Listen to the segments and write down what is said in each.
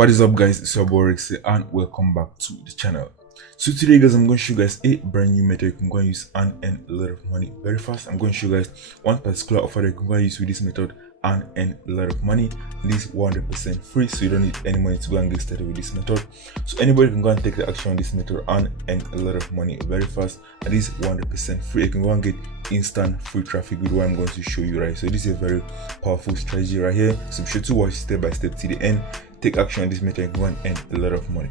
What is up, guys? It's your boy Rexy and welcome back to the channel. So today, guys, I'm going to show you guys a brand new method you can go and use and earn a lot of money very fast. I'm going to show you guys one particular offer that you can go and use with this method and earn a lot of money. This is 100% free, so you don't need any money to go and get started with this method. So anybody can go and take the action on this method and earn a lot of money very fast. And this is 100% free. You can go and get instant free traffic with what I'm going to show you, right? So this is a very powerful strategy right here. So be sure to watch step by step to the end. Take action on this method and go and earn a lot of money.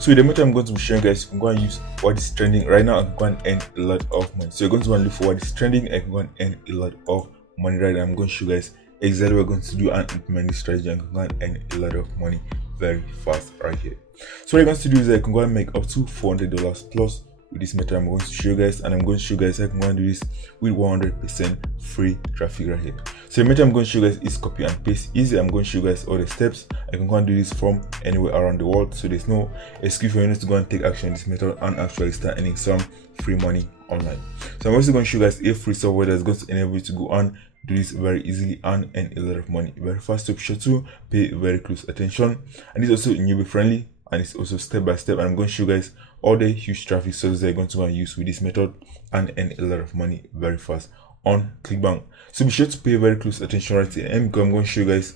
So the method I'm going to be showing, guys, you can go and use what is trending right now and go and earn a lot of money. So you're going to go and look for what is trending and go and earn a lot of money right now. I'm going to show you guys exactly what we're going to do and implement this strategy and go and earn a lot of money very fast right here. So what you're going to do is I can go and make up to $400 plus with this method I'm going to show you guys, and I'm going to show you guys how I can go and do this with 100% free traffic right here. So the method I'm going to show you guys is copy and paste easy. I'm going to show you guys all the steps. I can go and do this from anywhere around the world, so there's no excuse for you to go and take action on this method and actually start earning some free money online. So I'm also going to show you guys a free software that's going to enable you to go and do this very easily and earn a lot of money very fast. So be sure to pay very close attention, and it's also newbie friendly and it's also step by step, and I'm going to show you guys all the huge traffic sources that you're going to want to use with this method and earn a lot of money very fast on CLICKBANK. So be sure to pay very close attention right here, and because I'm going to show you guys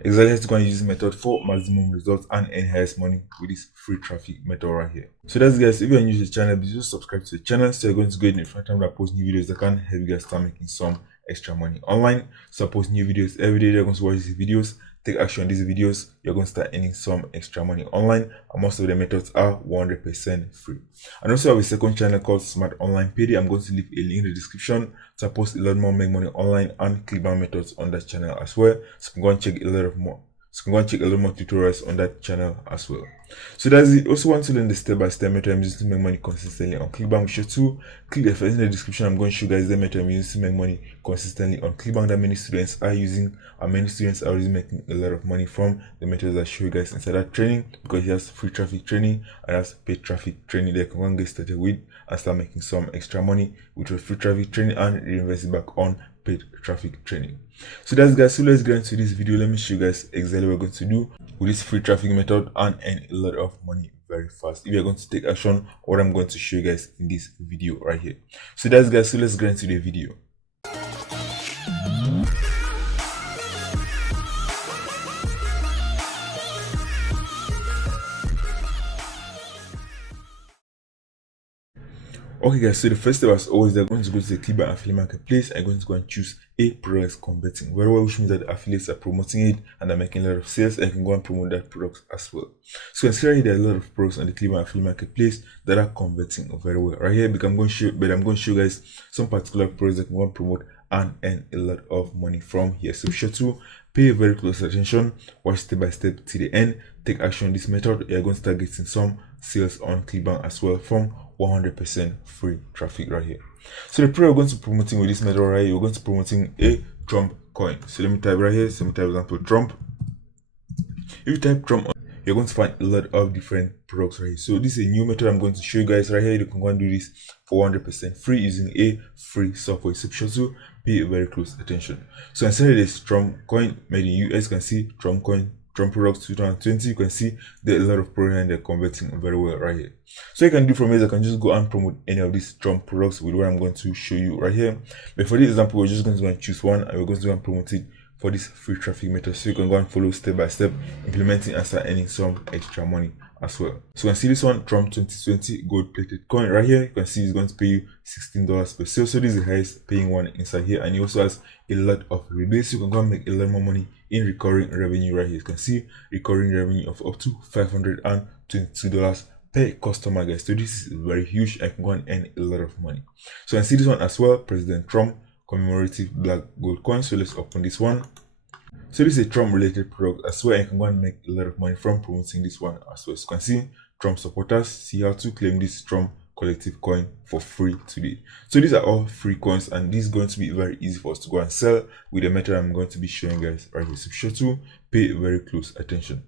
exactly how to go and use this method for maximum results and earn highest money with this free traffic method right here. So that's, guys, if you're new to the channel, be sure to subscribe to the channel so you're going to get notified time that I post new videos that can help you guys start making some extra money online. So I post new videos every day. You're going to watch these videos, take action on these videos, you're going to start earning some extra money online, and most of the methods are 100% free. And also I have a second channel called Smart Online PD. I'm going to leave a link in the description. So I post a lot more make money online and CLICKBANK methods on that channel as well. So you can go and check a lot more. So you can go and check a lot more tutorials on that channel as well. So that's it. Also want to learn the step-by-step method I'm using to make money consistently on CLICKBANK. Be sure to click the first in the description. I'm going to show you guys the method I'm using to make money consistently on CLICKBANK that many students are using, and many students are already making a lot of money from the methods I show you guys inside that training, because it has free traffic training and has paid traffic training that you can go and get started with and start making some extra money with your free traffic training and reinvest it back on paid traffic training. So that's, guys, so let's get into this video. Let me show you guys exactly what we're going to do with this free traffic method and earn a lot of money very fast if you're going to take action what I'm going to show you guys in this video right here. So that's, guys, so let's get into the video. Okay, guys, so the first step, as always, they're going to go to the CLICKBANK affiliate marketplace and going to go and choose a product that's converting very well, which means that the affiliates are promoting it and they're making a lot of sales, and you can go and promote that product as well. So considering there are a lot of products on the CLICKBANK affiliate marketplace that are converting very well right here, because I'm going to show you guys some particular products that can go and promote and earn a lot of money from here. So be sure to pay very close attention, watch step by step to the end, take action on this method. You're going to start getting some sales on CLICKBANK as well from 100% free traffic right here. So the product we're going to be promoting with this method right here, we're going to be promoting a Trump coin. So let me type right here. So let me type example Trump. If you type Trump, you're going to find a lot of different products right here. So this is a new method I'm going to show you guys right here. You can go and do this for 100% free using a free software. So be sure to pay very close attention. So instead of this Trump coin made in US, you can see Trump coin, Trump products 2020. You can see there are a lot of products and they're converting very well right here. So you can do from here, I can just go and promote any of these Trump products with what I'm going to show you right here. But for this example, we're just going to go and choose one, and we're going to go and promote it for this free traffic method, so you can go and follow step by step, implementing and start earning some extra money as well. So you can see this one, Trump 2020 gold plated coin right here. You can see it's going to pay you $16 per sale. So this is the highest paying one inside here, and it also has a lot of rebates. You can go and make a lot more money in recurring revenue right here. You can see recurring revenue of up to $522 per customer, guys. So this is very huge. I can go and earn a lot of money. So I see this one as well, President Trump commemorative black gold coin. So let's open this one. So this is a Trump related product as well. I can go and make a lot of money from promoting this one as well. So you can see Trump supporters, see how to claim this Trump collective coin for free today. So these are all free coins, and this is going to be very easy for us to go and sell with the method I'm going to be showing guys right here. So be sure to pay very close attention.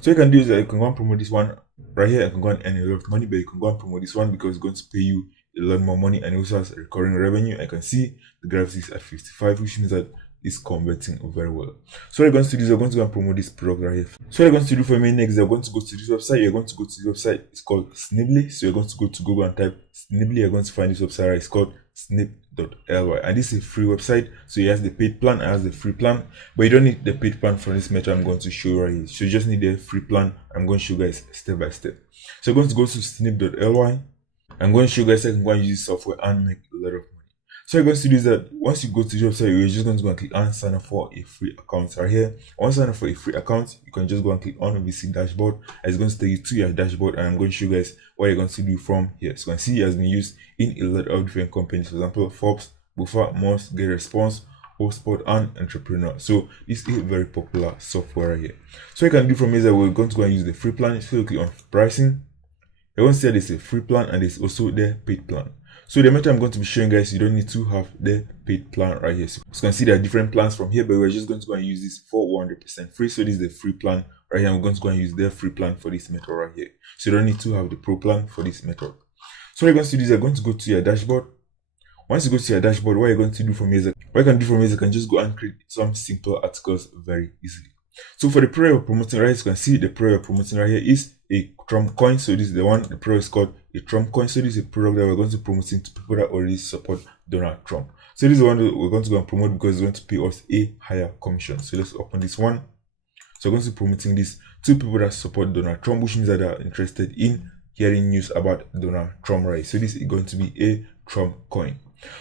So you can do is that you can go and promote this one right here. I can go and earn a lot of money, but you can go and promote this one because it's going to pay you a lot more money, and it also has recurring revenue. I can see the graph is at 55, which means that is converting very well. So what you're going to do is you're going to go and promote this product right here. So what you're going to do for me next, you're going to go to this website. You're going to go to this website. It's called Snibly. So you're going to go to Google and type Snibly. You're going to find this website right. It's called snip.ly, and this is a free website. So it has the paid plan, it has the free plan, but you don't need the paid plan for this method I'm going to show you right here. So you just need the free plan. I'm going to show you guys step by step. So you're going to go to snip.ly. I'm going to show you guys how you can go and use this software and make a lot of money. So you're going to do is that once you go to the website, you're just going to go and click on sign up for a free account right here. Once you sign up for a free account, you can just go and click on VC dashboard. It's going to take you to your dashboard, and I'm going to show you guys what you're going to do from here. So you can see it has been used in a lot of different companies, for example, Forbes, Buffer, Moss, Get Response, HubSpot, and Entrepreneur. So this is a very popular software right here. So you can do from here that we're going to go and use the free plan. So you click on pricing. You're going to see that there's a free plan and there's also the paid plan. So the method I'm going to be showing guys, you don't need to have the paid plan right here. So you can see there are different plans from here, but we're just going to go and use this for 100% free. So this is the free plan right here. I'm going to go and use the free plan for this method right here. So you don't need to have the pro plan for this method. So what you're going to do is you're going to go to your dashboard. Once you go to your dashboard, what you're going to do from here is you can just go and create some simple articles very easily. So for the product you're promoting right here, you can see the product you're promoting right here is a Trump coin. So this is the one, the product is called a Trump coin. So this is a product that we're going to promote to people that already support Donald Trump. So this is the one that we're going to go and promote because it's going to pay us a higher commission. So let's open this one. So we're going to be promoting this to people that support Donald Trump, which means that they are interested in hearing news about Donald Trump, right? So this is going to be a Trump coin.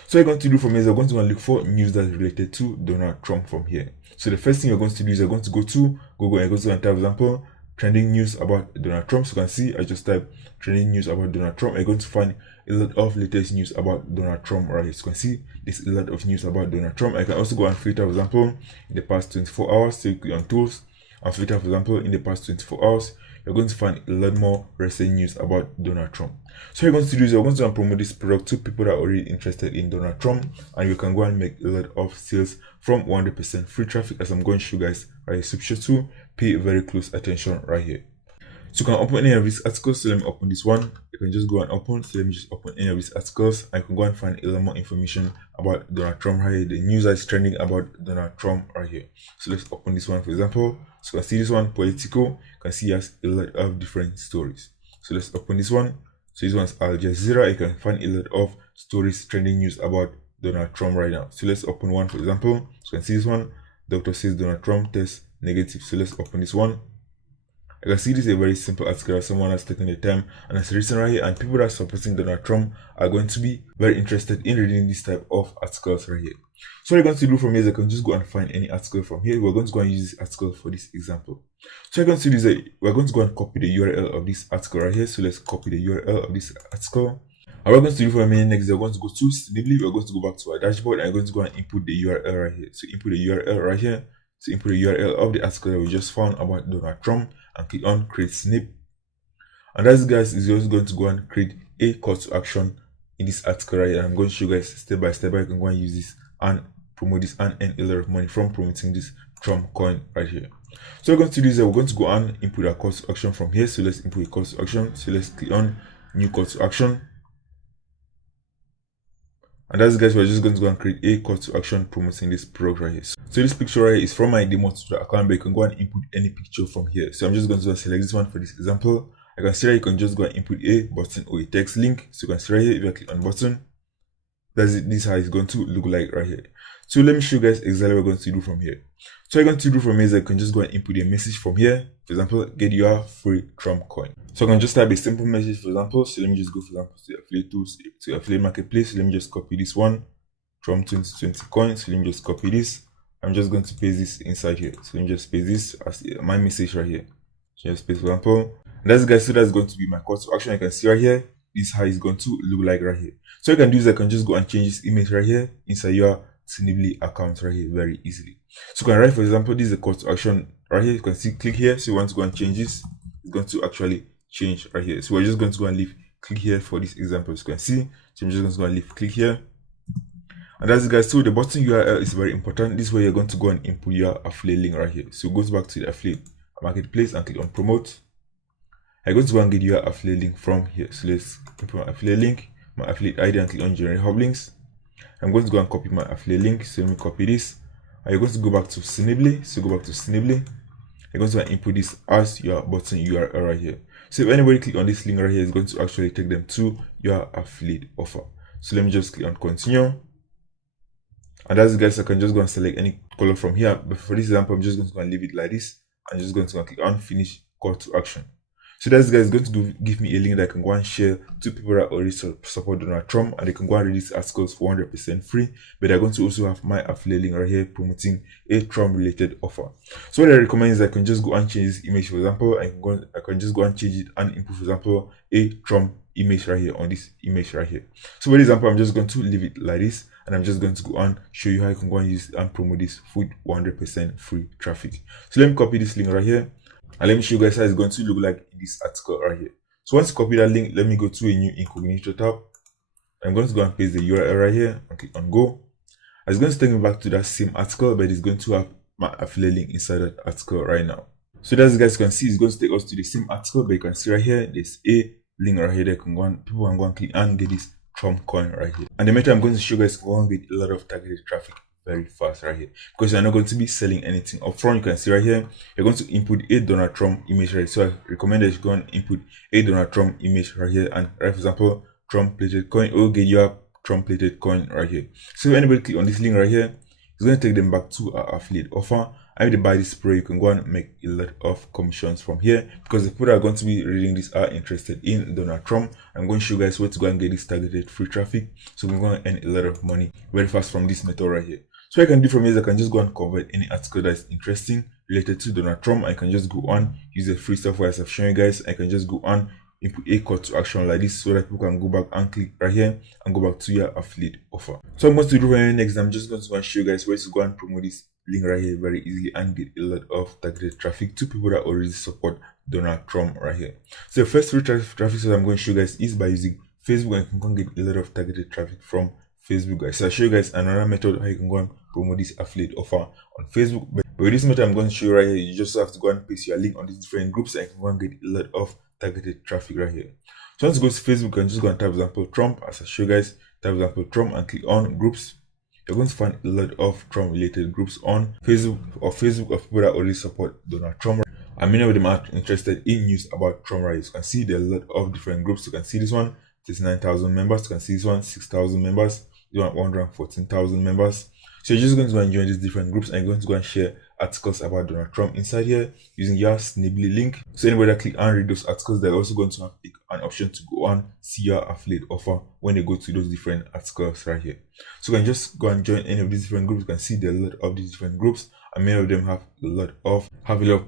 So what you're going to do from here is you're going to go and look for news that's related to Donald Trump from here. So the first thing you're going to do is you're going to go to Google and you're going to type, for example, trending news about Donald Trump. So you can see I just type trending news about Donald Trump. You're going to find a lot of latest news about Donald Trump right here. So you can see there's a lot of news about Donald Trump. I can also go and filter, for example, in the past 24 hours. So you click on tools and filter, for example, in the past 24 hours. You're going to find a lot more recent news about Donald Trump. So you're going to do is you're going to promote this product to people that are already interested in Donald Trump, and you can go and make a lot of sales from 100% free traffic, as I'm going to show you guys right here. So be sure to pay very close attention right here. So you can open any of these articles. So let me open this one. You can just go and open. So let me just open any of these articles. I can go and find a lot more information about Donald Trump right here. The news that is trending about Donald Trump right here. So let's open this one, for example. So you can see this one, Politico. You can see it has a lot of different stories. So let's open this one. So this one's Al Jazeera. You can find a lot of stories, trending news about Donald Trump right now. So let's open one, for example. So you can see this one. Doctor says Donald Trump test negative. So let's open this one. I can see this is a very simple article that someone has taken the time and has written right here, and people that are supporting Donald Trump are going to be very interested in reading this type of articles right here. So what you're going to do from here is you can just go and find any article from here. We're going to go and use this article for this example. So you're going to do is we're going to go and copy the URL of this article right here. So let's copy the URL of this article. And we're going to do for a minute next, we're going to go to Snibly. We're going to go back to our dashboard and we're going to go and input the URL right here. So input the URL right here. So input the URL of the article that we just found about Donald Trump and click on create snip. And that, guys, is just going to go and create a call to action in this article right here. I'm going to show you guys step by step how you can go and use this and promote this and earn a lot of money from promoting this Trump coin right here. So we're going to do this, we're going to go and input a call to action from here. So let's input a call to action. So let's click on new call to action. And that's, guys, we're just going to go and create a call to action promoting this product right here. So this picture right here is from my demo tutorial account, but you can go and input any picture from here. So I'm just going to select this one for this example. I can see that you can just go and input a button or a text link. So you can see right here, if I click on button, that's it. This is how it's going to look like right here. So let me show you guys exactly what we're going to do from here. So what you're going to do from here is I can just go and input a message from here. For example, get your free Trump coin. So I can just type a simple message, for example. So let me just go, for example, to affiliate tools, to affiliate marketplace. So let me just copy this one, Trump 2020 coin. So let me just copy this. I'm just going to paste this inside here. So let me just paste this as my message right here. So just paste, for example. And that's, guys, so that's going to be my call to action. I can see right here. This is how it's going to look like right here. So you can do is I can just go and change this image right here inside your Snibly account right here very easily. So you can write, for example, this is a call to action right here. You can see click here. So you want to go and change this, it's going to actually change right here. So we're just going to go and leave click here for this example. So you can see, so I'm just going to go and leave click here. And that's it, guys. So the button URL is very important. This way you're going to go and input your affiliate link right here. So go back to the affiliate marketplace and click on promote. I'm going to go and get your affiliate link from here. So let's input my affiliate link, my affiliate ID, and click on generate hub links. I'm going to go and copy my affiliate link. So let me copy this and you're going to go back to Snibly. So go back to Snibly. You're going to input this as your button URL right here. So if anybody click on this link right here, it's going to actually take them to your affiliate offer. So let me just click on continue. And as guys, I can just go and select any color from here. But for this example, I'm just going to go and leave it like this. I'm just going to click on finish call to action. So that's guys going to give me a link that I can go and share to people that already support Donald Trump, and they can go and read these articles for 100% free. But they're going to also have my affiliate link right here promoting a Trump related offer. So what I recommend is I can just go and change this image. For example, I can just go and change it and input, for example, a Trump image right here on this image right here. So for example, I'm just going to leave it like this, and I'm just going to go and show you how you can go and use and promote this with 100% free traffic. So let me copy this link right here, and let me show you guys how it's going to look like in this article right here. So once you copy that link, let me go to a new incognito tab. I'm going to go and paste the URL right here and click on go. It's going to take me back to that same article, but it's going to have my affiliate link inside that article right now. So as you guys can see, it's going to take us to the same article, but you can see right here, there's a link right here that people can go and click and get this Trump coin right here. And the method I'm going to show you guys can go and get a lot of targeted traffic very fast right here, because you're not going to be selling anything up front. You can see right here, you're going to input a Donald Trump image right. So I recommend that you go and input a Donald Trump image right here, and right, for example, Trump plated coin, or get your Trump plated coin right here. So if anybody click on this link right here, it's going to take them back to our affiliate offer. And if they buy this spray, you can go and make a lot of commissions from here, because the people that are going to be reading this are interested in Donald Trump. I'm going to show you guys where to go and get this targeted free traffic, so we're going to earn a lot of money very fast from this method right here. So what I can do from here is I can just go and convert any article that is interesting related to Donald Trump. I can just go on use the free software as I've shown you guys. I can just go on input a call to action like this, so that people can go back and click right here and go back to your affiliate offer. So I'm going to do right here next. I'm just going to go and show you guys where to go and promote this link right here very easily and get a lot of targeted traffic to people that already support Donald Trump right here. So the first free traffic that I'm going to show you guys is by using Facebook, and you can get a lot of targeted traffic from Facebook, guys. So I'll show you guys another method how you can go and promote this affiliate offer on Facebook. But with this method I'm going to show you right here, you just have to go and paste your link on these different groups, and you can go and get a lot of targeted traffic right here. So once you go to Facebook, you can just go and type, for example, Trump, as I show you guys, type, for example, Trump, and click on groups. You're going to find a lot of Trump related groups on Facebook, of people that already support Donald Trump, and many of them are interested in news about Trump, right? You can see there are a lot of different groups. You can see this one, 39,000 members. You can see this one, 6,000 members. You want 114,000 members. So you're just going to go and join these different groups, and you're going to go and share articles about Donald Trump inside here using your Snibly link. So anybody that click and read those articles, they're also going to have an option to go and see your affiliate offer when they go to those different articles right here. So you can just go and join any of these different groups. You can see there are a lot of these different groups, and many of them have a lot of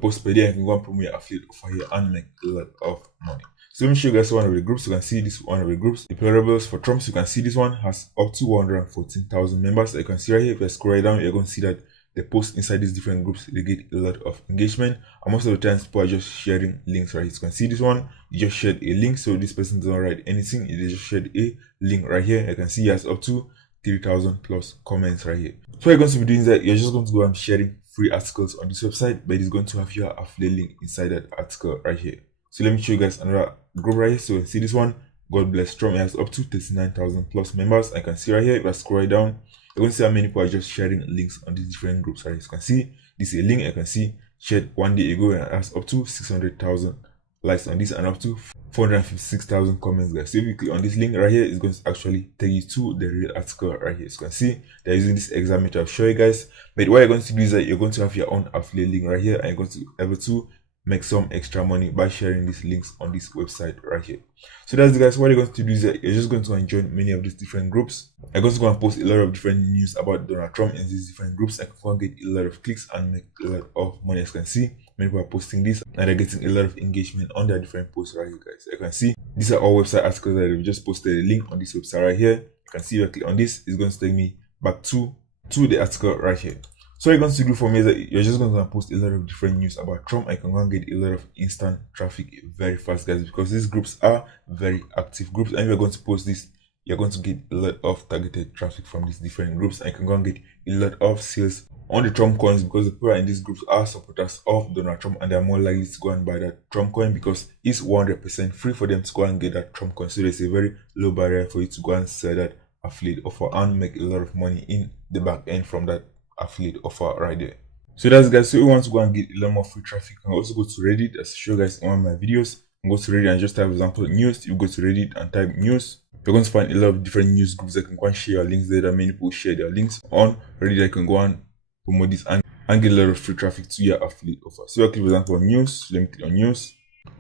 posts per day. You can go and promote your affiliate offer here and make a lot of money. So let me show you guys one of the groups. You can see this one of the groups, deplorables for Trump. So you can see this one has up to 114,000 members. So you can see right here, if I scroll right down, you're going to see that the posts inside these different groups, they get a lot of engagement, and most of the times people are just sharing links right here. You can see this one, you just shared a link, so this person doesn't write anything, they just shared a link right here. You can see he has up to 3,000 plus comments right here. So what you're going to be doing is that you're just going to go and sharing free articles on this website, but it's going to have your affiliate link inside that article right here. So let me show you guys another group right here. So you can see this one, God bless Trump. It has up to 39,000 plus members. I can see right here, if I scroll right down, you're going to see how many people are just sharing links on these different groups right here. You can see this is a link I can see shared one day ago, and it has up to 600,000 likes on this and up to 456,000 comments, guys. So if you click on this link right here, it's going to actually take you to the real article right here. So you can see they're using this exact method I'll show you guys. But what you're going to do is that you're going to have your own affiliate link right here, and you're going to be able to make some extra money by sharing these links on this website right here. So that's guys, what you're going to do is that you're just going to join many of these different groups. I'm going to go and post a lot of different news about Donald Trump in these different groups. I can go and get a lot of clicks and make a lot of money. As you can see, many people are posting this and they're getting a lot of engagement on their different posts right here, guys. You can see these are all website articles that I've just posted a link on this website right here. You can see if I click on this, it's going to take me back to the article right here. So what you're going to do for me is that you're just going to post a lot of different news about Trump. I can go and get a lot of instant traffic very fast, guys, because these groups are very active groups. And if you're going to post this, you're going to get a lot of targeted traffic from these different groups. I can go and get a lot of sales on the Trump coins, because the people in these groups are supporters of Donald Trump, and they're more likely to go and buy that Trump coin because it's 100% free for them to go and get that Trump coin. So there's a very low barrier for you to go and sell that affiliate offer and make a lot of money in the back end from that affiliate offer right there. So that's guys, so if you want to go and get a lot more free traffic, you can also go to Reddit, as I show you guys in one of my videos. You can go to Reddit and just type, for example, news. You go to Reddit and type news. You're going to find a lot of different news groups that can go and share your links there, that many people share their links on Reddit. I can go and promote this and get a lot of free traffic to your affiliate offer. So I click, for example, on news. Let me click on news.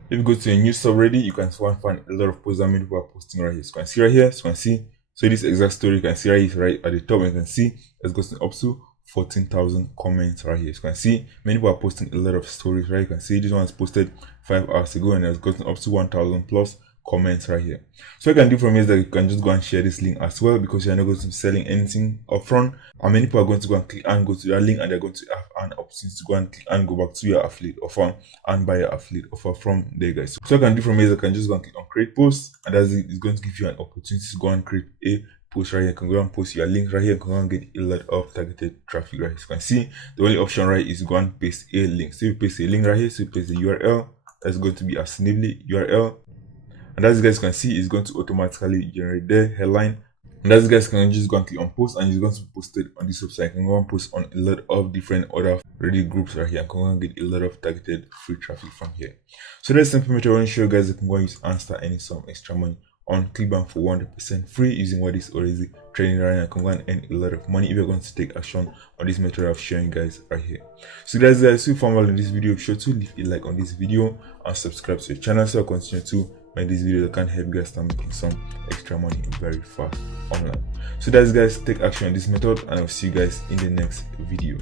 If you go to a news subreddit, you can find a lot of posts that many people are posting right here. So you can see right here, so you can see, so this exact story you can see right here, right at the top, and you can see it's gotten up to 14,000 comments right here. So you can see many people are posting a lot of stories, right? You can see this one was posted 5 hours ago and it's gotten up to 1,000 plus comments right here. So what you can do from here is that you can just go and share this link as well, because you're not going to be selling anything upfront, and many people are going to go and click and go to that link, and they're going to have an opportunity to go and click and go back to your affiliate offer and buy your affiliate offer from there, guys. So what I can do from here is I can just go and click on create post, and that's it. It's going to give you an opportunity to go and create a post right here. You can go and post your link right here. You can go and get a lot of targeted traffic right here. So you can see the only option right is to go and paste a link. So you paste a link right here, so you paste the URL. That's going to be a Snibly URL, and as you guys can see, it's going to automatically generate the headline. And as you guys can just go and click on post, and it's going to be posted on this website. You can go and post on a lot of different other Reddit groups right here. You can go and get a lot of targeted free traffic from here. So that's simple method I want to show you guys. You can go and use and start earning some extra money on CLICKBANK for 100% free using what is already training right now. You can go and earn a lot of money if you're going to take action on this method of showing you guys right here. So guys, if you found value in this video, be sure to leave a like on this video and subscribe to the channel so I continue to make this video that can help you guys start making some extra money very fast online. So that's guys, take action on this method, and I'll see you guys in the next video.